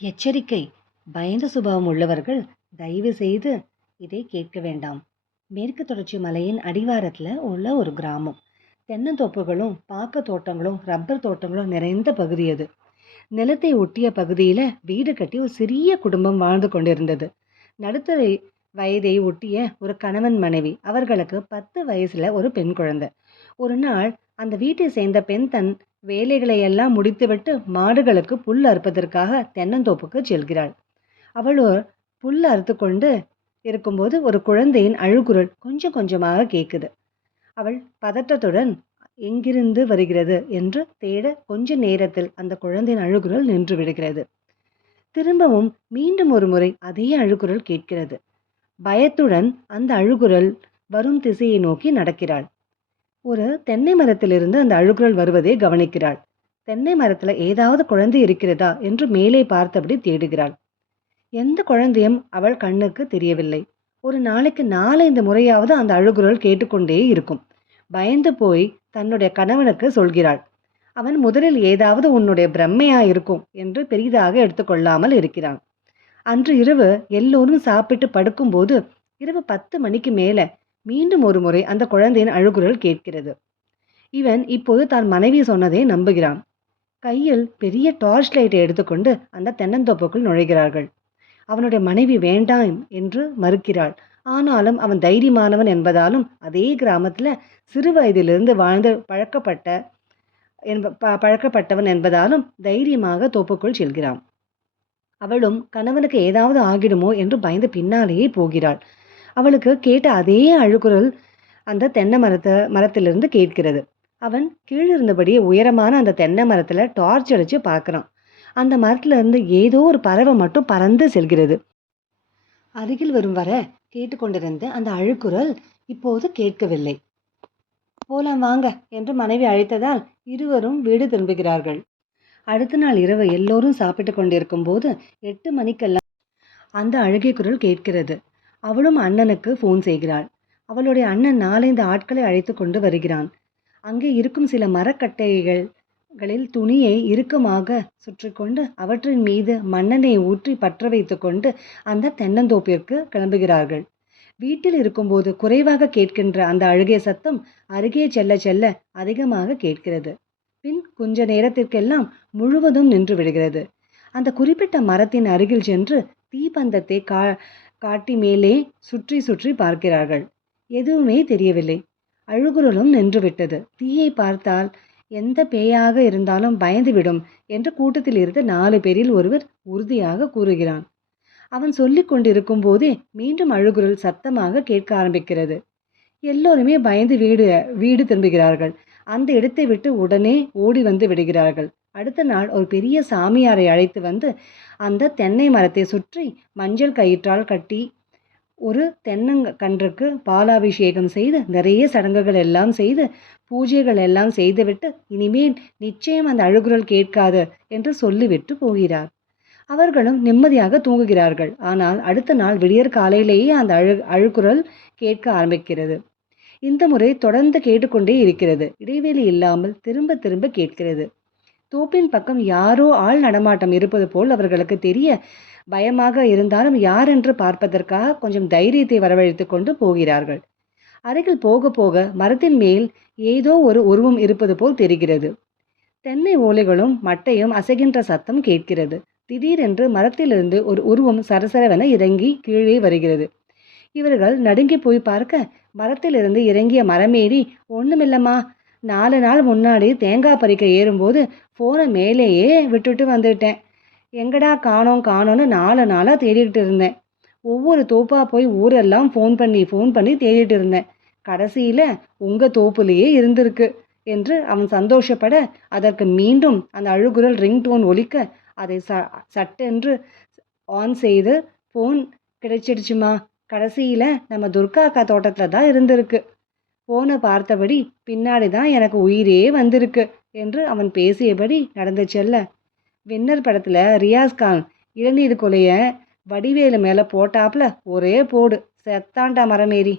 எச்சரிக்கை. பயந்த சுபாவம் உள்ளவர்கள் தயவு செய்து இதை கேட்க வேண்டாம். மேற்கு தொடர்ச்சி மலையின் அடிவாரத்தில் உள்ள ஒரு கிராமம். தென்னந்தோப்புகளும் பாக்க தோட்டங்களும் ரப்பர் தோட்டங்களும் நிறைந்த பகுதி அது. நிலத்தை ஒட்டிய பகுதியில் வீடு கட்டி ஒரு சிறிய குடும்பம் வாழ்ந்து கொண்டிருந்தது. நடுத்தர வயதை ஒட்டிய ஒரு கணவன் மனைவி. அவர்களுக்கு பத்து வயசுல ஒரு பெண் குழந்தை. ஒரு நாள் அந்த வீட்டை சேர்ந்த பெண் தன் வேலைகளை எல்லாம் முடித்துவிட்டு மாடுகளுக்கு புல் அறுப்பதற்காக தென்னந்தோப்புக்கு செல்கிறாள். அவள் புல் அறுத்து கொண்டு இருக்கும்போது ஒரு குழந்தையின் அழுகுரல் கொஞ்சம் கொஞ்சமாக கேட்குது அவள் பதட்டத்துடன் எங்கிருந்து வருகிறது? என்று தேட கொஞ்ச நேரத்தில் அந்த குழந்தையின் அழுகுரல் நின்று விடுகிறது. திரும்பவும் மீண்டும் ஒரு முறை அதே அழுகுரல் கேட்கிறது. பயத்துடன் அந்த அழுகுரல் வரும் திசையை நோக்கி நடக்கிறாள். ஒரு தென்னை மரத்திலிருந்து அந்த அழுகுரல் வருவதை கவனிக்கிறாள். தென்னை மரத்துல ஏதாவது குழந்தை இருக்கிறதா என்று மேலே பார்த்தபடி தேடுகிறாள். எந்த குழந்தையும் அவள் கண்ணுக்கு தெரியவில்லை. ஒரு நாளைக்கு நாலைந்து முறையாவது அந்த அழுகுரல் கேட்டுக்கொண்டே இருக்கும். பயந்து போய் தன்னுடைய கணவனுக்கு சொல்கிறாள் அவன் முதலில் ஏதாவது உன்னுடைய பிரம்மையா இருக்கும் என்று பெரிதாக எடுத்துக்கொள்ளாமல் இருக்கிறான். அன்று இரவு எல்லோரும் சாப்பிட்டு படுக்கும்போது இரவு பத்து மணிக்கு மேலே மீண்டும் ஒரு முறை அந்த குழந்தையின் அழுகுரல் கேட்கிறது. இவன் இப்போது தான் மனைவி சொன்னதை நம்புகிறான். கையில் பெரிய டார்ச் லைட்டை எடுத்துக்கொண்டு அந்த தென்னந்தோப்புக்குள் நுழைகிறார்கள். அவனுடைய மனைவி வேண்டாம் என்று மறுக்கிறாள். ஆனாலும் அவன் தைரியமானவன் என்பதாலும் அதே கிராமத்தில் சிறு வயதிலிருந்து வாழ்ந்து பழக்கப்பட்ட என்ப ப- பழக்கப்பட்டவன் என்பதாலும் தைரியமாக தோப்புக்குள் செல்கிறான். அவளும் கணவனுக்கு ஏதாவது ஆகிடுமோ என்று பயந்து பின்னாலேயே போகிறாள். அவளுக்கு கேட்ட அதே அழுகுரல் அந்த தென்னை மரத்தை மரத்திலிருந்து கேட்கிறது. அவன் கீழிருந்தபடியே உயரமான அந்த தென்னை மரத்தில் டார்ச் அடிச்சு பார்க்குறான் அந்த மரத்துல இருந்து ஏதோ ஒரு பறவை மட்டும் பறந்து செல்கிறது. அருகில் வரும் வர கேட்டுக்கொண்டிருந்த அந்த அழுக்குரல் இப்போது கேட்கவில்லை. போலாம் வாங்க என்று மனைவி அழைத்ததால் இருவரும் வீடு திரும்புகிறார்கள். அடுத்த நாள் இரவு எல்லோரும் சாப்பிட்டு கொண்டிருக்கும் போது எட்டு மணிக்கெல்லாம் அந்த அழுகை குரல் கேட்கிறது. அவளும் அண்ணனுக்கு ஃபோன் செய்கிறாள். அவளுடைய அண்ணன் நாலைந்து ஆட்களை அழைத்து கொண்டு வருகிறான். அங்கே இருக்கும் சில மரக்கட்டைகள் துணியை இறுக்கமாக சுற்றிக்கொண்டு அவற்றின் மீது மன்னனை ஊற்றி பற்ற வைத்துக்கொண்டு அந்த தென்னந்தோப்பிற்கு கிளம்புகிறார்கள். வீட்டில் இருக்கும்போது குறைவாக கேட்கின்ற அந்த அழுகை சத்தம் அருகே செல்ல செல்ல அதிகமாக கேட்கிறது. பின் கொஞ்ச நேரத்திற்கெல்லாம் முழுவதும் நின்று விடுகிறது. அந்த குறிப்பிட்ட மரத்தின் அருகில் சென்று தீப்பந்தத்தை கா காட்டி மேலே சுற்றி சுற்றி பார்க்கிறார்கள். எதுவுமே தெரியவில்லை. அழுகுரலும் நின்றுவிட்டது. தீயை பார்த்தால் எந்த பேயாக இருந்தாலும் பயந்துவிடும் என்று கூட்டத்தில் இருந்த நாலு பேரில் ஒருவர் உறுதியாக கூறுகிறான். அவன் சொல்லிக் கொண்டிருக்கும் போதே மீண்டும் அழுகுரல் சத்தமாக கேட்க ஆரம்பிக்கிறது. எல்லோருமே பயந்து வீடு வீடு திரும்புகிறார்கள். அந்த இடத்தை விட்டு உடனே ஓடி வந்து விடுகிறார்கள். அடுத்த நாள் ஒரு பெரிய சாமியாரை அழைத்து வந்து அந்த தென்னை மரத்தை சுற்றி மஞ்சள் கயிற்றால் கட்டி ஒரு தென்னங்கன்றுக்கு பாலாபிஷேகம் செய்து நிறைய சடங்குகள் எல்லாம் செய்து பூஜைகள் எல்லாம் செய்துவிட்டு இனிமேல் நிச்சயம் அந்த அழுகுரல் கேட்காது என்று சொல்லிவிட்டு போகிறார். அவர்களும் நிம்மதியாக தூங்குகிறார்கள். ஆனால் அடுத்த நாள் விடியற் காலையிலேயே அந்த அழு அழுகுரல் கேட்க ஆரம்பிக்கிறது. இந்த முறை தொடர்ந்து கேட்டுக்கொண்டே இருக்கிறது. இடைவெளி இல்லாமல் திரும்ப திரும்ப கேட்கிறது. தோப்பின் பக்கம் யாரோ ஆள் நடமாட்டம் இருப்பது போல் அவர்களுக்கு தெரிய பயமாக இருந்தாலும் யார் என்று பார்ப்பதற்காக கொஞ்சம் தைரியத்தை வரவழைத்து கொண்டு போகிறார்கள். அருகில் போக போக மரத்தின் மேல் ஏதோ ஒரு உருவம் இருப்பது போல் தெரிகிறது. தென்னை ஓலைகளும் மட்டையும் அசைகின்ற சத்தம் கேட்கிறது. திடீரென்று மரத்திலிருந்து ஒரு உருவம் சரசரவென இறங்கி கீழே வருகிறது. இவர்கள் நடுங்கி போய் பார்க்க மரத்திலிருந்து இறங்கிய மரமேறி ஒண்ணுமில்லம்மா நாலு நாள் முன்னாடி தேங்காய் பறிக்க ஏறும்போது ஃபோனை மேலேயே விட்டுட்டு வந்துட்டேன். எங்கடா காணோம் காணோன்னு நாலு நாளாக தேடிக்கிட்டு இருந்தேன். ஒவ்வொரு தோப்பாக போய் ஊரெல்லாம் ஃபோன் பண்ணி ஃபோன் பண்ணி தேடிட்டு இருந்தேன். கடைசியில் உங்கள் தோப்புலேயே இருந்திருக்கு என்று அவன் சந்தோஷப்பட அதற்கு மீண்டும் அந்த அழுகுரல் ரிங்டோன் ஒலிக்க அதை ச சட்டென்று ஆன் செய்து ஃபோன் கிடைச்சிடுச்சுமா? கடைசியில் நம்ம துர்கா அக்கா தோட்டத்தில் தான் இருந்திருக்கு. ஃபோனை பார்த்தபடி பின்னாடி தான் எனக்கு உயிரே வந்திருக்கு என்று அவன் பேசியபடி நடந்து செல்ல. வின்னர் படத்தில் ரியாஸ் கான் இளநீர் கொலைய வடிவேலு மேலே போட்டாப்புல ஒரே போடு செத்தாண்டா மரமேறி.